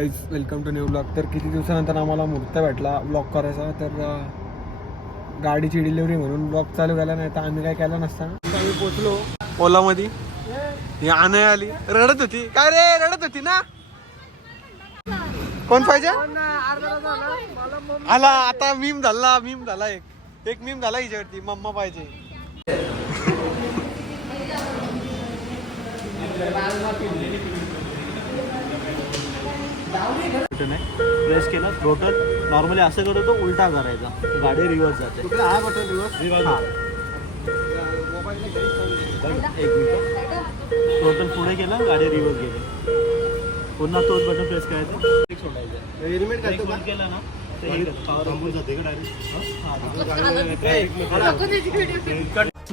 Welcome to new blog तर किती दिवसानंतर आम्हाला मुहूर्त भेटला ब्लॉग करायचा. तर गाडीची डिलिव्हरी म्हणून ब्लॉग चालू केला नाही तर आम्ही काय केलं नसता आम्ही पोचलो ओलामध्ये? ही आनय आली. रडत होती. काय रे? रडत होती ना? कोण पाहिजे? आला आता मीम झाला मीम झाला एक. एक मीम झाला हिच्यावरती. मम्मा पाहिजे. प्रेस केलं. टोटल नॉर्मली असं करतो तो उलटा करायचा. गाडी रिव्हर्स जाते. हा बटन दिवस हा. एक मिनिट. टोटल पुढे केलं गाडी रिव्हर्स गेली. पुन्हा तोच बटन प्रेस करायचा. सोडायचं. हेल्मेट एक केलं ना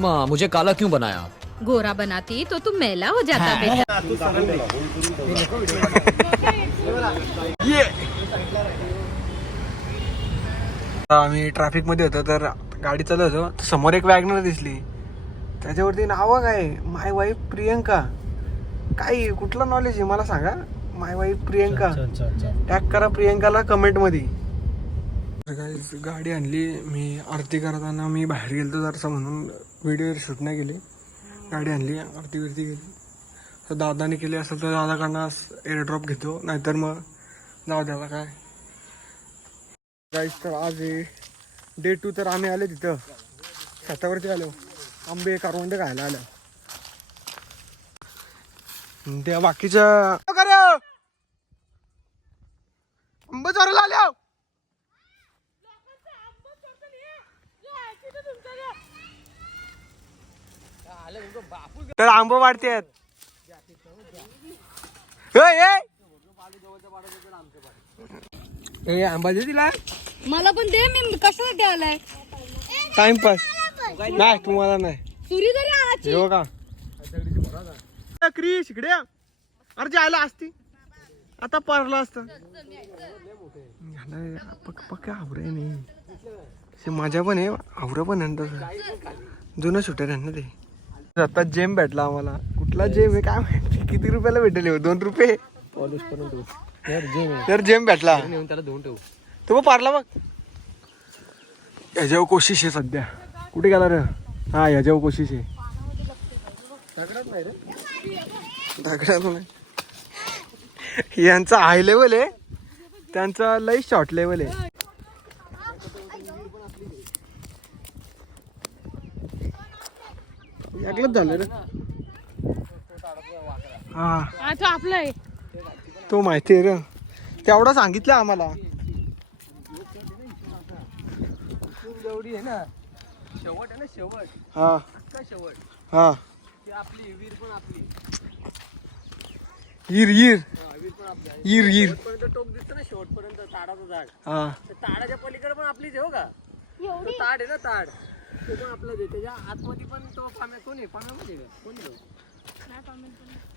माँ मुझे काला क्यों बनाया? गोरा बनाती तो तू मेला हो जाता बेटा। ये. आम्ही ट्रॅफिकमध्ये होतो तर गाडी चालत होतो. तर समोर एक वॅगनर दिसली. त्याच्यावरती नाव काय? My wife Priyanka. काय कुठलं नॉलेज आहे? मला सांगा. माय वाईफ प्रियंका. टॅग करा प्रियंकाला कमेंटमध्ये. तर guys, गाडी आणली. मी आरती करताना मी बाहेर गेलो जरासं म्हणून. व्हिडिओ शूट नाही केली. गाडी आणली आरती बिरती गेली तर दादाने केली असेल तर दादाकडनं एअरड्रॉप घेतो. नाहीतर मग जाऊ द्याला काय. गाईस तर आज डे टू तर आम्ही आले तिथं. छतावरती आलो. आंबे कारवंडे खायला आलो. त्या बाकीच्या आंबे चोरायला आल्या हो. तर आंब वाढते आहेत आंबा दे तिला. मला पण दे मी कशासाठी आलाय टाइमपास नाही तुम्हाला नाही. सुरी आणायची. हे बघा. क्रिश इकडे या. अरे जायला असती. आता पारला असत. पक्का आवरे नाही. ते माझ्या पण आहे आवरं पण आहे ना तसं. जुनं शूटर आहे ना ते. आता जेम भेटला आम्हाला. कुठला जेम आहे काय माहिती? किती रुपयाला भेटेल हे? दोन रुपये? तर जेम भेटला. त्याला धुवून ठेवू. तो मग पारला बघ याच्यावर कोशिश आहे सध्या. कुठे गेला रे? हा याच्यावर कोशिश आहे. दगडात नाही यांचा हाय लेवल आहे. त्यांचा लई शॉर्ट लेवल आहे. याकलंच झालं रे. हा. आता आपलं आहे. तो माहिती आहे रे. तेवढं सांगितलं आम्हाला. जेवढी आहे ना शेवट आहे ना शेवट. हा. का शेवट. हा. ती आपली वीर पण आपली. ईर वीर पण आपली ईर ईर शेवटपर्यंत टोक दिसतं ना शेवटपर्यंत ताडाचं झाड हा. तर ताडाच्या पलीकडे पण आपलीच आहे हो का? तो ताड आहे ना ताड. तो पण आपलाच आहे. त्याच्या आतमध्ये पण तो पाम्या कोण आहे? पाम्यामध्ये आहे? का? कोण आहे तो?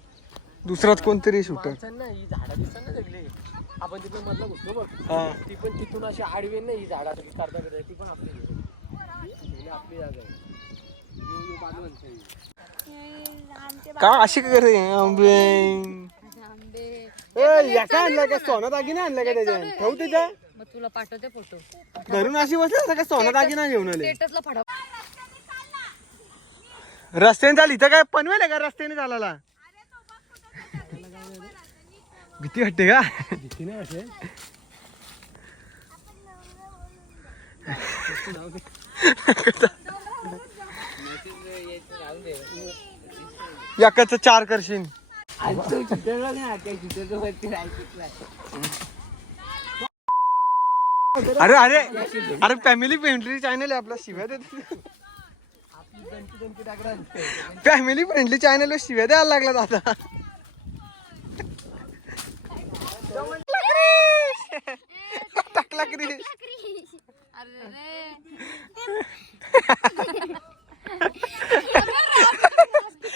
दुसराच कोणतरी शूटर माणसांना ही झाडं दिसतात ना सगळे आपण तिथं मधलं घुसतो बघ. हा. ती पण तिथून अशी आडवी ना ही झाडं सगळी करता करता. ती पण आपली आहे. ही आपली जागा आहे. यो- यो बाजूला आहे. का अशी काय करे आंबे. ए, या काय आणलं का? सोना दागिना आणलं का त्याच्या ठेवू त्याच्या मग तुला पाठवते फोटो घरून अशी बसले का? सोना दागिना घेऊन आले? स्टेटसला पाठव रस्त्याने चाल इथं काय पनवेल आहे का रस्त्याने चालायला? भीती वाटते का? एकाच चार करशील. अरे अरे अरे फॅमिली फ्रेंडली चॅनल आहे आपला शिव्या देत फॅमिली फ्रेंडली चॅनल शिव्या द्यायला लागला दादा टाकला. क्रिश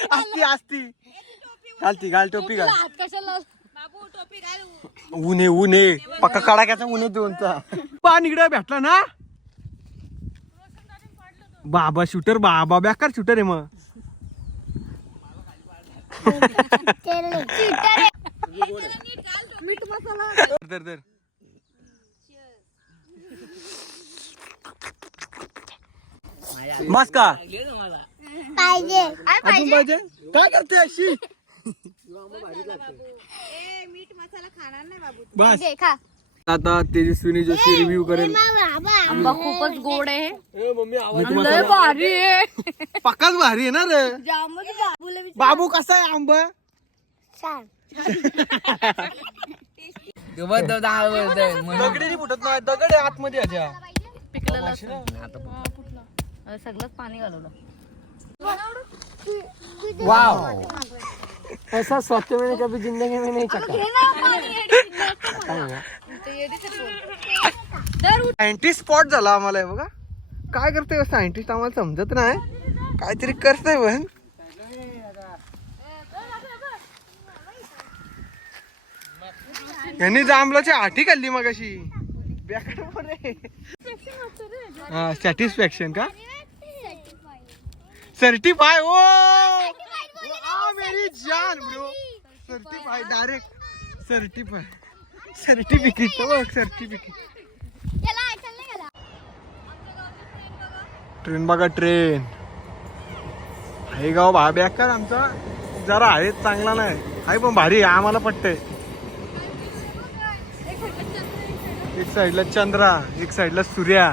असती असती. घालती घाल टोपी घाल. कशाला ऊन ऊन. पक्का कडाक्याचा ऊन दोनचा पान इकडे भेटला ना? बाबा शूटर बाबा बेकार शूटर आहे मग. मीठ मसाला मस्त का पाहिजे अजून पाहिजे? काय करते अशी? बस. आता तेजस्विनी जोशी रिव्ह्यू करेल. आंबा. खूपच गोड आहे. ए मम्मी आवाज मी लय भारी आहे. पक्काच भारी आहे ना रे? बाबू कसा आहे आंबा? दगडी फुटत नाही दगड आहे आतमध्ये पिकलेला सगळंच पाणी घालवलं. वाव. ऐसा स्वच्छ मैंने कभी जिंदगी में नहीं चखा सायंटिस्ट स्पॉट झाला आम्हाला हे बघा. काय करतोय सायंटिस्ट आम्हाला समजत नाही. काहीतरी करतोय पण यांनी जांभलाची आठी खाल्ली मग अशी हा सॅटिस्फॅक्शन का? सर्टिफाय ओ मेरी जान bro certify direct certify certificate बघ सर्टिफिकेट ट्रेन बघा ट्रेन. आहे गाव भा बेकार आमचा. जरा आहे चांगला नाही. आहे पण भारी आहे आम्हाला पटतंय. एक साईडला चंद्रा एक साईडला सूर्या.